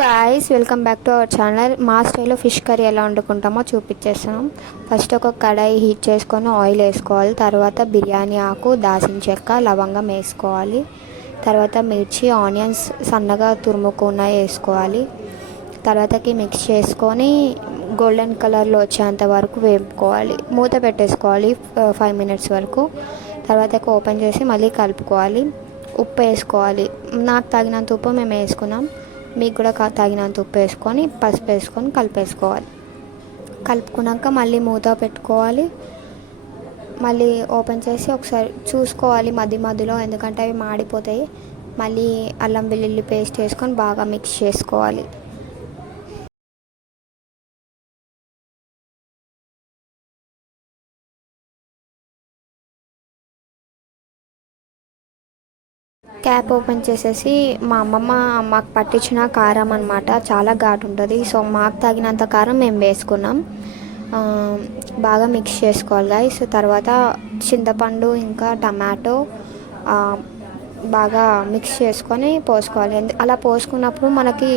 Guys, welcome back to our channel. మా స్టైల్లో fish curry ఎలా వండుకుంటామో చూపించేస్తున్నాం. ఫస్ట్ ఒక కడాయి హీట్ చేసుకొని ఆయిల్ వేసుకోవాలి. తర్వాత బిర్యానీ ఆకు, దాల్చిన చెక్క, లవంగం వేసుకోవాలి. తర్వాత మిర్చి, ఆనియన్స్ సన్నగా తురుముకున్న వేసుకోవాలి. తర్వాతకి మిక్స్ చేసుకొని గోల్డెన్ కలర్లో వచ్చేంత వరకు వేపుకోవాలి. మూత పెట్టేసుకోవాలి 5 minutes వరకు. తర్వాత ఓపెన్ చేసి మళ్ళీ కలుపుకోవాలి. ఉప్పు వేసుకోవాలి. నాకు తగినంత ఉప్పు మేము వేసుకున్నాం. మీకు కూడా తగినంత ఉప్పు వేసుకొని పసుపు వేసుకొని కలిపేసుకోవాలి. కలుపుకున్నాక మళ్ళీ మూత పెట్టుకోవాలి. మళ్ళీ ఓపెన్ చేసి ఒకసారి చూసుకోవాలి మధ్య మధ్యలో, ఎందుకంటే అవి మాడిపోతాయి. మళ్ళీ అల్లం వెల్లుల్లి పేస్ట్ వేసుకొని బాగా మిక్స్ చేసుకోవాలి. క్యాప్ ఓపెన్ చేసేసి మా అమ్మమ్మ మాకు పట్టించిన కారం అనమాట, చాలా ఘాటు ఉంటుంది. సో మాకు తగినంత కారం మేము వేసుకున్నాం. బాగా మిక్స్ చేసుకోవాలి గైస్. తర్వాత చింతపండు ఇంకా టమాటో బాగా మిక్స్ చేసుకొని పోసుకోవాలి. అలా పోసుకున్నప్పుడు మనకి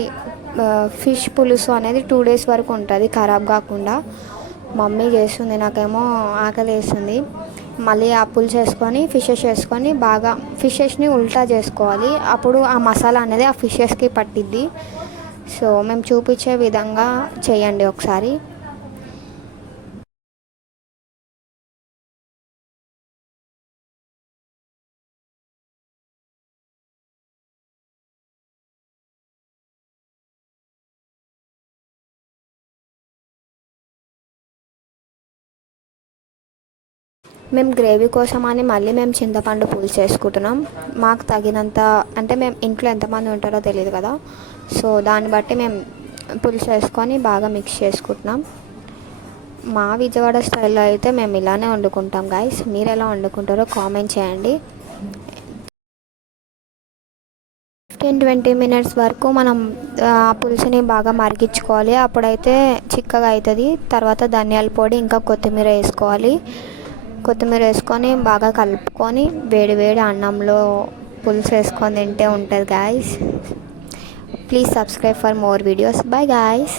ఫిష్ పులుసు అనేది 2 days వరకు ఉంటుంది ఖరాబ్ కాకుండా. మమ్మీ చేస్తుంది, నాకేమో ఆకలి వేస్తుంది. మళ్ళీ ఆ పులుసు వేసుకొని ఫిషెస్ వేసుకొని బాగా ఫిషెస్ని ఉల్టా చేసుకోవాలి. అప్పుడు ఆ మసాలా అనేది ఆ ఫిషెస్కి పట్టిద్ది. సో మేము చూపించే విధంగా చేయండి ఒకసారి. మేము గ్రేవీ కోసం అని మళ్ళీ మేము చింతపండు పులుసు చేసుకుంటున్నాం. మాకు తగినంత, అంటే మేము ఇంట్లో ఎంతమంది ఉంటారో తెలియదు కదా, సో దాన్ని బట్టి మేము పులుసు వేసుకొని బాగా మిక్స్ చేసుకుంటున్నాం. మా విజయవాడ స్టైల్లో అయితే మేము ఇలానే వండుకుంటాం గైస్. మీరు ఎలా వండుకుంటారో కామెంట్ చేయండి. 15-20 minutes వరకు మనం పులుసుని బాగా మరిగించుకోవాలి. అప్పుడైతే చిక్కగా అవుతుంది. తర్వాత ధనియాల పొడి ఇంకా కొత్తిమీర వేసుకోవాలి. కొత్తిమీర వేసుకొని బాగా కలుపుకొని వేడి వేడి అన్నంలో పులుసు వేసుకొని తింటే ఉంటుంది guys. Please subscribe for more videos. Bye guys.